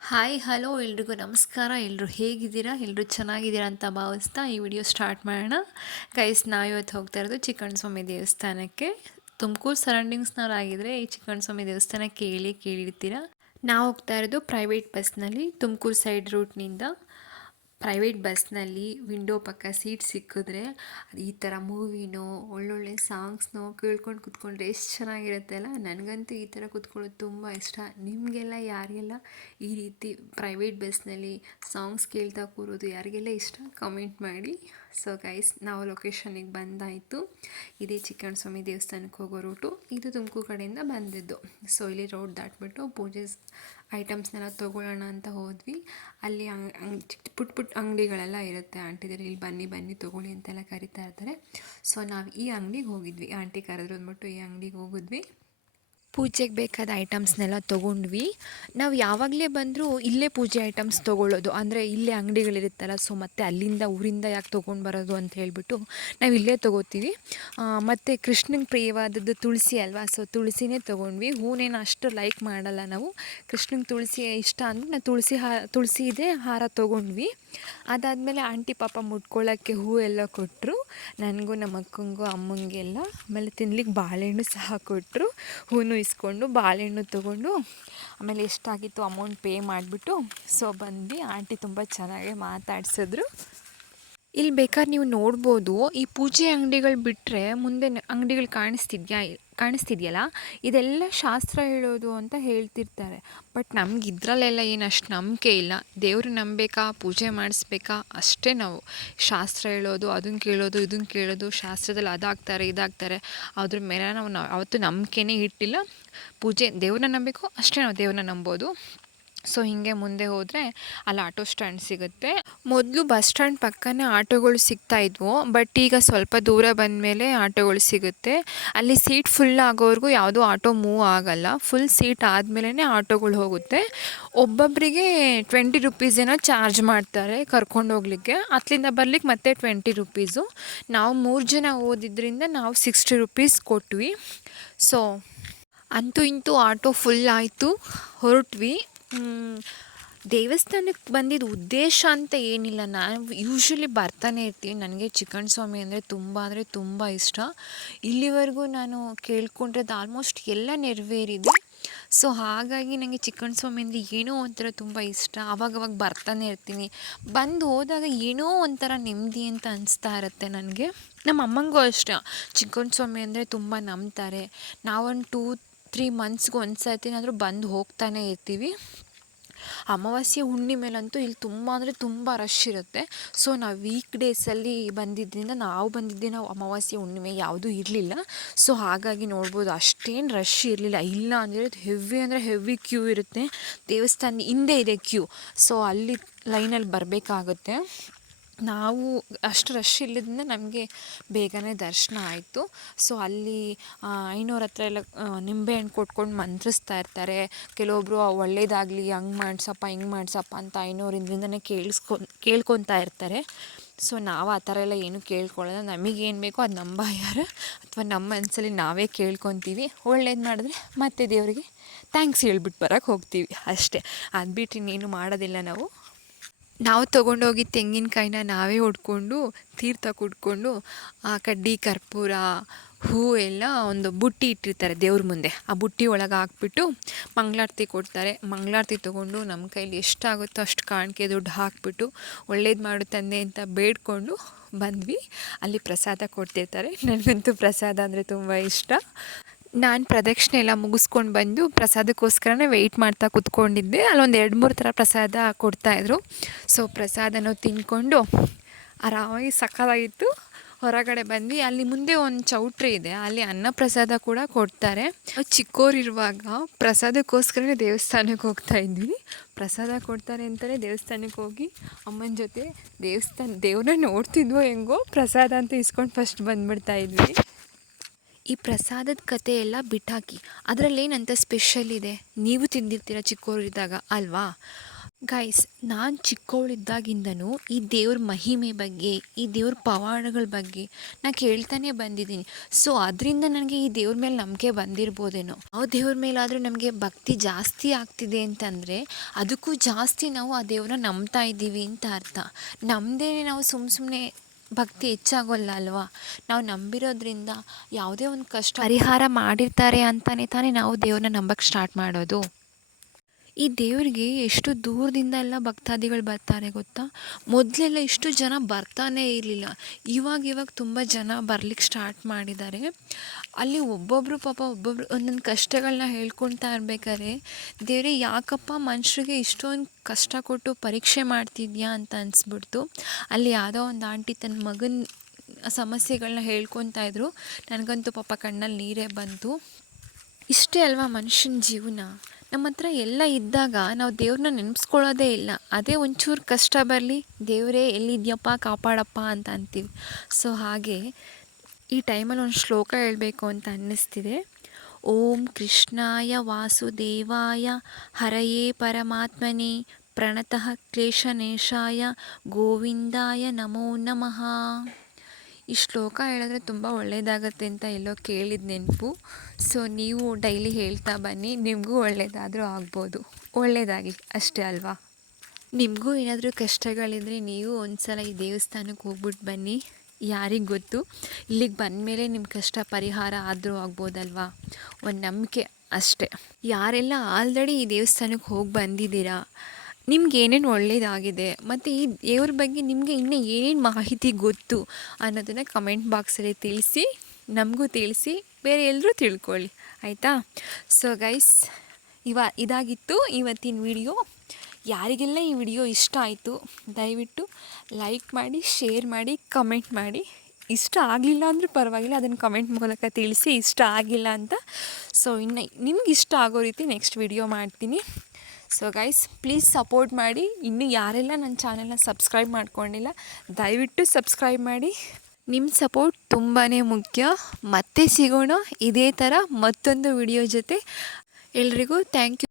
Hi hello ಎಲ್ರಿಗೂ ನಮಸ್ಕಾರ. ಎಲ್ಲರೂ ಹೇಗಿದ್ದೀರಾ? ಎಲ್ಲರೂ ಚೆನ್ನಾಗಿದ್ದೀರಾ ಅಂತ ಭಾವಿಸ್ತಾ ಈ ವಿಡಿಯೋ ಸ್ಟಾರ್ಟ್ ಮಾಡೋಣ. ಗೈಸ್ ನಾವು ಇವತ್ತು ಹೋಗ್ತಾ ಇರೋದು ಚಿಕನ್ ಸ್ವಾಮಿ ದೇವಸ್ಥಾನಕ್ಕೆ. ತುಮಕೂರು ಸರೌಂಡಿಂಗ್ಸ್ನವರಾಗಿದ್ದರೆ ಈ ಚಿಕನ್ ಸ್ವಾಮಿ ದೇವಸ್ಥಾನ ಕೇಳಿ ಕೇಳಿರ್ತೀರಾ? ನಾವು ಹೋಗ್ತಾ ಇರೋದು ಪ್ರೈವೇಟ್ ಬಸ್ನಲ್ಲಿ ತುಮಕೂರು ಸೈಡ್ ರೂಟ್ನಿಂದ ಪ್ರೈವೇಟ್ ಬಸ್ನಲ್ಲಿ ವಿಂಡೋ ಪಕ್ಕ ಸೀಟ್ ಸಿಕ್ಕಿದ್ರೆ ಈ ಥರ ಮೂವಿನೋ ಒಳ್ಳೊಳ್ಳೆ ಸಾಂಗ್ಸ್ನೋ ಕೇಳ್ಕೊಂಡು ಕೂತ್ಕೊಂಡ್ರೆ ಎಷ್ಟು ಚೆನ್ನಾಗಿರುತ್ತೆ ಅಲ್ಲ? ನನಗಂತೂ ಈ ಥರ ಕೂತ್ಕೊಳ್ಳೋದು ತುಂಬ ಇಷ್ಟ. ನಿಮಗೆಲ್ಲ, ಯಾರಿಗೆಲ್ಲ ಈ ರೀತಿ ಪ್ರೈವೇಟ್ ಬಸ್ನಲ್ಲಿ ಸಾಂಗ್ಸ್ ಕೇಳ್ತಾ ಕೂರೋದು ಯಾರಿಗೆಲ್ಲ ಇಷ್ಟ? ಕಮೆಂಟ್ ಮಾಡಿ. ಸೊ ಗೈಸ್ ನಾವು ಲೊಕೇಶನಿಗೆ ಬಂದಾಯಿತು. ಇದೇ ಚಿಕ್ಕಣ್ಣ ಸ್ವಾಮಿ ದೇವಸ್ಥಾನಕ್ಕೆ ಹೋಗೋ ರೂಟು ಇದು ತುಮಕೂರು ಕಡೆಯಿಂದ ಬಂದಿದ್ದು. ಸೊ ಇಲ್ಲಿ ರೋಡ್ ದಾಟ್ಬಿಟ್ಟು ಪೂಜೆ ಐಟಮ್ಸ್ನೆಲ್ಲ ತೊಗೊಳ್ಳೋಣ ಅಂತ ಹೋದ್ವಿ. ಅಲ್ಲಿ ಚಿಕ್ಕ ಪುಟ್ಟ ಪುಟ್ಟ ಅಂಗಡಿಗಳೆಲ್ಲ ಇರುತ್ತೆ. ಆಂಟಿದ್ರೆ ಇಲ್ಲಿ ಬನ್ನಿ ಬನ್ನಿ, ತೊಗೊಳ್ಳಿ ಅಂತೆಲ್ಲ ಕರಿತಾ ಇರ್ತಾರೆ. ಸೊ ನಾವು ಈ ಅಂಗಡಿಗೆ ಹೋಗಿದ್ವಿ. ಆಂಟಿ ಕರೆದ್ರು ಅಂದ್ಬಿಟ್ಟು ಈ ಅಂಗಡಿಗೆ ಹೋಗಿದ್ವಿ. ಪೂಜೆಗೆ ಬೇಕಾದ ಐಟಮ್ಸ್ನೆಲ್ಲ ತೊಗೊಂಡ್ವಿ. ನಾವು ಯಾವಾಗಲೇ ಬಂದರೂ ಇಲ್ಲೇ ಪೂಜೆ ಐಟಮ್ಸ್ ತೊಗೊಳ್ಳೋದು. ಅಂದರೆ ಇಲ್ಲೇ ಅಂಗಡಿಗಳಿರುತ್ತಲ್ಲ, ಸೊ ಮತ್ತೆ ಅಲ್ಲಿಂದ ಊರಿಂದ ಯಾಕೆ ತೊಗೊಂಡು ಬರೋದು ಅಂತ ಹೇಳಿಬಿಟ್ಟು ನಾವು ಇಲ್ಲೇ ತೊಗೋತೀವಿ. ಮತ್ತು ಕೃಷ್ಣಂಗೆ ಪ್ರಿಯವಾದದ್ದು ತುಳಸಿ ಅಲ್ವಾ, ಸೊ ತುಳಸಿನೇ ತೊಗೊಂಡ್ವಿ. ಹೂನೇನು ಅಷ್ಟು ಲೈಕ್ ಮಾಡಲ್ಲ ನಾವು. ಕೃಷ್ಣಂಗೆ ತುಳಸಿ ಇಷ್ಟ ಅಂದರೆ ನಾವು ತುಳಸಿ ಹಾ, ತುಳಸಿ ಇದೆ, ಹಾರ ತೊಗೊಂಡ್ವಿ. ಅದಾದಮೇಲೆ ಆಂಟಿ ಪಾಪ ಮುಟ್ಕೊಳ್ಳೋಕ್ಕೆ ಹೂ ಎಲ್ಲ ಕೊಟ್ಟರು ನನಗೂ ನಮ್ಮ ಅಕ್ಕಂಗೂ ಅಮ್ಮಂಗೆಲ್ಲ ಆಮೇಲೆ ತಿನ್ಲಿಕ್ಕೆ ಬಾಳೆಹಣ್ಣು ಸಹ ಕೊಟ್ಟರು. ಹೂನು ಇಸ್ಕೊಂಡು ಬಾಳೆಹಣ್ಣು ತೊಗೊಂಡು ಆಮೇಲೆ ಎಷ್ಟಾಗಿತ್ತು ಅಮೌಂಟ್ ಪೇ ಮಾಡಿಬಿಟ್ಟು. ಸೊ ಬಂದು ಆಂಟಿ ತುಂಬ ಚೆನ್ನಾಗಿ ಮಾತಾಡ್ಸಿದ್ರು. ಇಲ್ಲಿ ಬೇಕಾದ್ರೆ ನೀವು ನೋಡ್ಬೋದು, ಈ ಪೂಜೆ ಅಂಗಡಿಗಳು ಬಿಟ್ಟರೆ ಮುಂದೆ ಅಂಗಡಿಗಳು ಕಾಣಿಸ್ತಿದ್ಯಾ ಕಾಣಿಸ್ತಿದೆಯಲ್ಲ? ಇದೆಲ್ಲ ಶಾಸ್ತ್ರ ಹೇಳೋದು ಅಂತ ಹೇಳ್ತಿರ್ತಾರೆ. ಬಟ್ ನಮ್ಗೆ ಇದರಲ್ಲೆಲ್ಲ ಏನು ಅಷ್ಟು ನಂಬಿಕೆ ಇಲ್ಲ. ದೇವ್ರು ನಂಬೇಕಾ, ಪೂಜೆ ಮಾಡಿಸ್ಬೇಕಾ? ಅಷ್ಟೇ ನಾವು. ಶಾಸ್ತ್ರ ಹೇಳೋದು ಅದನ್ನು ಕೇಳೋದು ಇದನ್ನು ಕೇಳೋದು, ಶಾಸ್ತ್ರದಲ್ಲಿ ಅದಾಗ್ತಾರೆ, ಇದಾಗ್ತಾರೆ. ಅದ್ರ ಮೇಲೆ ನಾವು ಅವತ್ತು ನಂಬಿಕೆನೇ ಇಟ್ಟಿಲ್ಲ. ಪೂಜೆ ದೇವ್ರನ್ನ ನಂಬಬೇಕು, ಅಷ್ಟೇ ನಾವು ದೇವ್ರನ್ನ ನಂಬೋದು. ಸೊ ಹೀಗೆ ಮುಂದೆ ಹೋದರೆ ಅಲ್ಲಿ ಆಟೋ ಸ್ಟ್ಯಾಂಡ್ ಸಿಗುತ್ತೆ. ಮೊದಲು ಬಸ್ ಸ್ಟ್ಯಾಂಡ್ ಪಕ್ಕನೇ ಆಟೋಗಳು ಸಿಗ್ತಾ ಇದ್ವು, ಬಟ್ ಈಗ ಸ್ವಲ್ಪ ದೂರ ಬಂದ ಮೇಲೆ ಆಟೋಗಳು ಸಿಗುತ್ತೆ. ಅಲ್ಲಿ ಸೀಟ್ ಫುಲ್ ಆಗೋವರೆಗೂ ಯಾವುದೂ ಆಟೋ ಮೂವ್ ಆಗಲ್ಲ. ಫುಲ್ ಸೀಟ್ ಆದಮೇಲೆ ಆಟೋಗಳು ಹೋಗುತ್ತೆ. ಒಬ್ಬೊಬ್ಬರಿಗೆ ಟ್ವೆಂಟಿ ರುಪೀಸ್ ಏನೋ ಚಾರ್ಜ್ ಮಾಡ್ತಾರೆ ಕರ್ಕೊಂಡು ಹೋಗ್ಲಿಕ್ಕೆ. ಅಲ್ಲಿಂದ ಬರ್ಲಿಕ್ಕೆ ಮತ್ತೆ ಟ್ವೆಂಟಿ ರುಪೀಸು ನಾವು ಮೂರು ಜನ ಓದಿದ್ರಿಂದ ನಾವು ಸಿಕ್ಸ್ಟಿ ರುಪೀಸ್ ಕೊಟ್ವಿ. ಸೊ ಅಂತೂ ಇಂತೂ ಆಟೋ ಫುಲ್ ಆಯಿತು. ಹೊರಟ್ವಿ. ದೇವಸ್ಥಾನಕ್ಕೆ ಬಂದಿದ್ದ ಉದ್ದೇಶ ಅಂತ ಏನಿಲ್ಲ. ನಾನು ಯೂಶ್ವಲಿ ಬರ್ತಾನೆ ಇರ್ತೀನಿ. ನನಗೆ ಚಿಕನ್ ಸ್ವಾಮಿ ಅಂದರೆ ತುಂಬ ಅಂದರೆ ತುಂಬ ಇಷ್ಟ. ಇಲ್ಲಿವರೆಗೂ ನಾನು ಕೇಳ್ಕೊಂಡಿರೋದು ಆಲ್ಮೋಸ್ಟ್ ಎಲ್ಲ ನೆರವೇರಿದೆ. ಸೊ ಹಾಗಾಗಿ ನನಗೆ ಚಿಕನ್ ಸ್ವಾಮಿ ಅಂದರೆ ಏನೋ ಒಂಥರ ತುಂಬ ಇಷ್ಟ. ಅವಾಗವಾಗ ಬರ್ತಾನೆ ಇರ್ತೀನಿ. ಬಂದು ಹೋದಾಗ ಏನೋ ಒಂಥರ ನೆಮ್ಮದಿ ಅಂತ ಅನಿಸ್ತಾ ಇರುತ್ತೆ ನನಗೆ. ನಮ್ಮ ಅಮ್ಮಂಗೂ ಅಷ್ಟೇ. ಚಿಕನ್ ಸ್ವಾಮಿ ಅಂದರೆ ತುಂಬ ನಂಬ್ತಾರೆ. ನಾವೊಂದು ಟೂ ತ್ರೀ ಮಂತ್ಸ್ಗೆ ಒಂದು ಸರ್ತಿನಾದರೂ ಬಂದು ಹೋಗ್ತಾನೆ ಇರ್ತೀವಿ. ಅಮಾವಾಸ್ಯೆ ಹುಣ್ಣಿಮೆಲಂತೂ ಇಲ್ಲಿ ತುಂಬ ಅಂದರೆ ತುಂಬ ರಶ್ ಇರುತ್ತೆ. ಸೊ ನಾವು ವೀಕ್ ಡೇಸಲ್ಲಿ ಬಂದಿದ್ದರಿಂದ ನಾವು ಬಂದಿದ್ದೆ ನಾವು ಅಮಾವಾಸ್ಯೆ, ಹುಣ್ಣಿಮೆ ಯಾವುದೂ ಇರಲಿಲ್ಲ. ಸೊ ಹಾಗಾಗಿ ನೋಡ್ಬೋದು ಅಷ್ಟೇನು ರಶ್ ಇರಲಿಲ್ಲ. ಇಲ್ಲ ಅಂದರೆ ಹೆವಿ ಅಂದರೆ ಹೆವಿ ಕ್ಯೂ ಇರುತ್ತೆ. ದೇವಸ್ಥಾನ ಹಿಂದೆ ಇದೆ ಕ್ಯೂ ಸೊ ಅಲ್ಲಿ ಲೈನಲ್ಲಿ ಬರಬೇಕಾಗುತ್ತೆ. ನಾವು ಅಷ್ಟು ರಶ್ ಇಲ್ಲದ್ರಿಂದ ನಮಗೆ ಬೇಗನೆ ದರ್ಶನ ಆಯಿತು. ಸೊ ಅಲ್ಲಿ ಐನೋರ ಹತ್ರ ಎಲ್ಲ ನಿಂಬೆಹಣ್ಣು ಕೊಟ್ಕೊಂಡು ಮಂತ್ರಿಸ್ತಾ ಇರ್ತಾರೆ. ಕೆಲವೊಬ್ಬರು ಒಳ್ಳೇದಾಗಲಿ, ಹಂಗೆ ಮಾಡ್ಸಪ್ಪ, ಹಿಂಗೆ ಮಾಡ್ಸಪ್ಪ ಅಂತ ಐನೋರಿಂದನೇ ಕೇಳಿಸ್ಕೊ ಕೇಳ್ಕೊತಾ ಇರ್ತಾರೆ. ಸೊ ನಾವು ಆ ಥರ ಎಲ್ಲ ಏನು ಕೇಳ್ಕೊಳ್ಳೋಲ್ಲ ನಮಗೇನು ಬೇಕೋ ಅದು ನಮ್ಮ ಬಾಯಾರ ಅಥವಾ ನಮ್ಮ ಮನಸ್ಸಲ್ಲಿ ನಾವೇ ಕೇಳ್ಕೊತೀವಿ. ಒಳ್ಳೇದು ಮಾಡಿದ್ರೆ ಮತ್ತೆ ದೇವರಿಗೆ ಥ್ಯಾಂಕ್ಸ್ ಹೇಳ್ಬಿಟ್ಟು ಬರೋಕ್ಕೆ ಹೋಗ್ತೀವಿ ಅಷ್ಟೇ. ಅದು ಬಿಟ್ಟು ಇನ್ನೇನು ಮಾಡೋದಿಲ್ಲ ನಾವು. ನಾವು ತೊಗೊಂಡೋಗಿ ತೆಂಗಿನಕಾಯಿನ ನಾವೇ ಹೊಡ್ಕೊಂಡು, ತೀರ್ಥ ಕುಡ್ಕೊಂಡು, ಆ ಕಡ್ಡಿ, ಕರ್ಪೂರ, ಹೂ ಎಲ್ಲ ಒಂದು ಬುಟ್ಟಿ ಇಟ್ಟಿರ್ತಾರೆ ದೇವ್ರ ಮುಂದೆ. ಆ ಬುಟ್ಟಿ ಒಳಗೆ ಹಾಕ್ಬಿಟ್ಟು ಮಂಗಳಾರತಿ ಕೊಡ್ತಾರೆ. ಮಂಗಳಾರತಿ ತೊಗೊಂಡು ನಮ್ಮ ಕೈಲಿ ಎಷ್ಟಾಗುತ್ತೋ ಅಷ್ಟು ಕಾಣಿಕೆ ದುಡ್ಡು ಹಾಕಿಬಿಟ್ಟು ಒಳ್ಳೇದು ಮಾಡು ತಂದೆ ಅಂತ ಬೇಡ್ಕೊಂಡು ಬಂದ್ವಿ. ಅಲ್ಲಿ ಪ್ರಸಾದ ಕೊಡ್ತಿರ್ತಾರೆ. ನನಗಂತೂ ಪ್ರಸಾದ ಅಂದರೆ ತುಂಬ ಇಷ್ಟ. ನಾನು ಪ್ರದಕ್ಷಿಣೆ ಎಲ್ಲ ಮುಗಿಸ್ಕೊಂಡು ಬಂದು ಪ್ರಸಾದಕ್ಕೋಸ್ಕರನೇ ವೆಯ್ಟ್ ಮಾಡ್ತಾ ಕೂತ್ಕೊಂಡಿದ್ದೆ. ಅಲ್ಲೊಂದು ಎರಡು ಮೂರು ಥರ ಪ್ರಸಾದ ಕೊಡ್ತಾಯಿದ್ರು ಸೊ ಪ್ರಸಾದನೂ ತಿಂದ್ಕೊಂಡು ಆರಾಮಾಗಿ ಸಕ್ಕತ್ತಾಗಿತ್ತು. ಹೊರಗಡೆ ಬಂದು ಅಲ್ಲಿ ಮುಂದೆ ಒಂದು ಚೌಟ್ರಿ ಇದೆ. ಅಲ್ಲಿ ಅನ್ನ ಪ್ರಸಾದ ಕೂಡ ಕೊಡ್ತಾರೆ. ಚಿಕ್ಕೋರಿರುವಾಗ ಪ್ರಸಾದಕ್ಕೋಸ್ಕರನೇ ದೇವಸ್ಥಾನಕ್ಕೆ ಹೋಗ್ತಾ ಇದ್ವಿ. ಪ್ರಸಾದ ಕೊಡ್ತಾರೆ ಅಂತಲೇ ದೇವಸ್ಥಾನಕ್ಕೆ ಹೋಗಿ ಅಮ್ಮನ ಜೊತೆ ದೇವಸ್ಥಾನ, ದೇವ್ರನ್ನ ನೋಡ್ತಿದ್ವೋ ಹೆಂಗೋ ಪ್ರಸಾದ ಅಂತ ಇಸ್ಕೊಂಡು ಫಸ್ಟ್ ಬಂದುಬಿಡ್ತಾ ಇದ್ವಿ. ಈ ಪ್ರಸಾದದ ಕತೆ ಎಲ್ಲ ಬಿಟ್ಟಾಕಿ. ಅದರಲ್ಲಿ ಏನಂತ ಸ್ಪೆಷಲ್ ಇದೆ? ನೀವು ತಿಂದಿರ್ತೀರ ಚಿಕ್ಕವರಿದ್ದಾಗ ಅಲ್ವಾ? ಗೈಸ್ ನಾನು ಚಿಕ್ಕವಳಿದ್ದಾಗಿಂದನೂ ಈ ದೇವ್ರ ಮಹಿಮೆ ಬಗ್ಗೆ, ಈ ದೇವ್ರ ಪವಾಡಗಳ ಬಗ್ಗೆ ನಾ ಕೇಳ್ತಾನೆ ಬಂದಿದ್ದೀನಿ. ಸೊ ಅದರಿಂದ ನನಗೆ ಈ ದೇವ್ರ ಮೇಲೆ ನಂಬಿಕೆ ಬಂದಿರ್ಬೋದೇನೋ? ಆ ದೇವ್ರ ಮೇಲಾದರೂ ನಮಗೆ ಭಕ್ತಿ ಜಾಸ್ತಿ ಆಗ್ತಿದೆ ಅಂತಂದರೆ, ಅದಕ್ಕೂ ಜಾಸ್ತಿ ನಾವು ಆ ದೇವ್ರನ್ನ ನಂಬ್ತಾ ಇದ್ದೀವಿ ಅಂತ ಅರ್ಥ. ನಮ್ಮದೇ ನಾವು ಸುಮ್ಮ ಸುಮ್ಮನೆ ಭಕ್ತಿ ಹೆಚ್ಚಾಗೋಲ್ಲ ಅಲ್ವಾ? ನಾವು ನಂಬಿರೋದ್ರಿಂದ ಯಾವುದೇ ಒಂದು ಕಷ್ಟ ಪರಿಹಾರ ಮಾಡಿರ್ತಾರೆ ಅಂತಲೇ ತಾನೇ ನಾವು ದೇವ್ರನ್ನ ನಂಬಕ್ಕೆ ಸ್ಟಾರ್ಟ್ ಮಾಡೋದು. ಈ ದೇವರಿಗೆ ಎಷ್ಟು ದೂರದಿಂದ ಎಲ್ಲ ಭಕ್ತಾದಿಗಳು ಬರ್ತಾರೆ ಗೊತ್ತಾ? ಮೊದಲೆಲ್ಲ ಇಷ್ಟು ಜನ ಬರ್ತಾನೇ ಇರಲಿಲ್ಲ. ಇವಾಗ ಇವಾಗ ತುಂಬ ಜನ ಬರ್ಲಿಕ್ಕೆ ಸ್ಟಾರ್ಟ್ ಮಾಡಿದ್ದಾರೆ. ಅಲ್ಲಿ ಒಬ್ಬೊಬ್ಬರು ಪಾಪ ಒಬ್ಬೊಬ್ರು ಒಂದೊಂದು ಕಷ್ಟಗಳನ್ನ ಹೇಳ್ಕೊಳ್ತಾ ಇರ್ಬೇಕಾದ್ರೆ, ದೇವರೇ ಯಾಕಪ್ಪ ಮನುಷ್ಯರಿಗೆ ಇಷ್ಟೊಂದು ಕಷ್ಟ ಕೊಟ್ಟು ಪರೀಕ್ಷೆ ಮಾಡ್ತಿದ್ಯಾ ಅಂತ ಅನಿಸ್ಬಿಡ್ತು. ಅಲ್ಲಿ ಯಾವುದೋ ಒಂದು ಆಂಟಿ ತನ್ನ ಮಗನ ಸಮಸ್ಯೆಗಳನ್ನ ಹೇಳ್ಕೊತಾ ಇದ್ರು. ನನಗಂತೂ ಪಾಪ ಕಣ್ಣಲ್ಲಿ ನೀರೇ ಬಂತು. ಇಷ್ಟೇ ಅಲ್ವಾ ಮನುಷ್ಯನ ಜೀವನ? ನಮ್ಮ ಹತ್ರ ಎಲ್ಲ ಇದ್ದಾಗ ನಾವು ದೇವ್ರನ್ನ ನೆನೆಸ್ಕೊಳ್ಳೋದೇ ಇಲ್ಲ. ಅದೇ ಒಂಚೂರು ಕಷ್ಟ ಬರಲಿ, ದೇವರೇ ಎಲ್ಲಿದ್ಯಪ್ಪ, ಕಾಪಾಡಪ್ಪ ಅಂತ ಅಂತೀವಿ. ಸೊ ಹಾಗೆ ಈ ಟೈಮಲ್ಲಿ ಒಂದು ಶ್ಲೋಕ ಹೇಳಬೇಕು ಅಂತ ಅನ್ನಿಸ್ತಿದೆ. ಓಂ ಕೃಷ್ಣಾಯ ವಾಸುದೇವಾಯ ಹರಯೇ ಪರಮಾತ್ಮನೇ, ಪ್ರಣತಃ ಕ್ಲೇಶನೇಶಾಯ ಗೋವಿಂದಾಯ ನಮೋ ನಮಃ. ಈ ಶ್ಲೋಕ ಹೇಳಿದ್ರೆ ತುಂಬ ಒಳ್ಳೆಯದಾಗತ್ತೆ ಅಂತ ಎಲ್ಲೋ ಕೇಳಿದ ನೆನಪು. ಸೊ ನೀವು ಡೈಲಿ ಹೇಳ್ತಾ ಬನ್ನಿ, ನಿಮಗೂ ಒಳ್ಳೆಯದಾದರೂ ಆಗ್ಬೋದು. ಒಳ್ಳೆಯದಾಗಿ ಅಷ್ಟೇ ಅಲ್ವಾ? ನಿಮಗೂ ಏನಾದರೂ ಕಷ್ಟಗಳಿದ್ರೆ ನೀವು ಒಂದು ಸಲ ಈ ದೇವಸ್ಥಾನಕ್ಕೆ ಹೋಗ್ಬಿಟ್ಟು ಬನ್ನಿ. ಯಾರಿಗೆ ಗೊತ್ತು? ಇಲ್ಲಿಗೆ ಬಂದಮೇಲೆ ನಿಮ್ಮ ಕಷ್ಟ ಪರಿಹಾರ ಆದರೂ ಆಗ್ಬೋದಲ್ವಾ? ಒಂದು ನಂಬಿಕೆ ಅಷ್ಟೇ. ಯಾರೆಲ್ಲ ಆಲ್ರೆಡಿ ಈ ದೇವಸ್ಥಾನಕ್ಕೆ ಹೋಗಿ ಬಂದಿದ್ದೀರಾ? ನಿಮ್ಗೆ ಏನೇನು ಒಳ್ಳೆಯದಾಗಿದೆ ಮತ್ತು ಈ ದೇವ್ರ ಬಗ್ಗೆ ನಿಮಗೆ ಇನ್ನೂ ಏನೇನು ಮಾಹಿತಿ ಗೊತ್ತು ಅನ್ನೋದನ್ನು ಕಮೆಂಟ್ ಬಾಕ್ಸಲ್ಲಿ ತಿಳಿಸಿ, ನಮಗೂ ತಿಳಿಸಿ, ಬೇರೆ ಎಲ್ಲರೂ ತಿಳ್ಕೊಳ್ಳಿ. ಆಯಿತಾ? ಸೊ ಗೈಸ್ ಇವ, ಇದಾಗಿತ್ತು ಇವತ್ತಿನ ವಿಡಿಯೋ ಯಾರಿಗೆಲ್ಲ ಈ ವಿಡಿಯೋ ಇಷ್ಟ ಆಯಿತು, ದಯವಿಟ್ಟು ಲೈಕ್ ಮಾಡಿ ಶೇರ್ ಮಾಡಿ ಕಮೆಂಟ್ ಮಾಡಿ. ಇಷ್ಟ ಆಗಲಿಲ್ಲ ಅಂದರೂ ಪರವಾಗಿಲ್ಲ, ಅದನ್ನು ಕಮೆಂಟ್ ಮೂಲಕ ತಿಳಿಸಿ ಇಷ್ಟ ಆಗಿಲ್ಲ ಅಂತ. ಸೊ ಇನ್ನು ನಿಮ್ಗೆ ಇಷ್ಟ ಆಗೋ ರೀತಿ ನೆಕ್ಸ್ಟ್ ವಿಡಿಯೋ ಮಾಡ್ತೀನಿ. ಸೊ ಗೈಸ್ ಪ್ಲೀಸ್ ಸಪೋರ್ಟ್ ಮಾಡಿ. ಇನ್ನೂ ಯಾರೆಲ್ಲ ನನ್ನ ಚಾನೆಲ್ನ ಸಬ್ಸ್ಕ್ರೈಬ್ ಮಾಡ್ಕೊಂಡಿಲ್ಲ, ದಯವಿಟ್ಟು ಸಬ್ಸ್ಕ್ರೈಬ್ ಮಾಡಿ. ನಿಮ್ಮ ಸಪೋರ್ಟ್ ತುಂಬಾ ಮುಖ್ಯ. ಮತ್ತೆ ಸಿಗೋಣ ಇದೇ ಥರ ಮತ್ತೊಂದು ವಿಡಿಯೋ ಜೊತೆ. ಎಲ್ರಿಗೂ ಥ್ಯಾಂಕ್ ಯು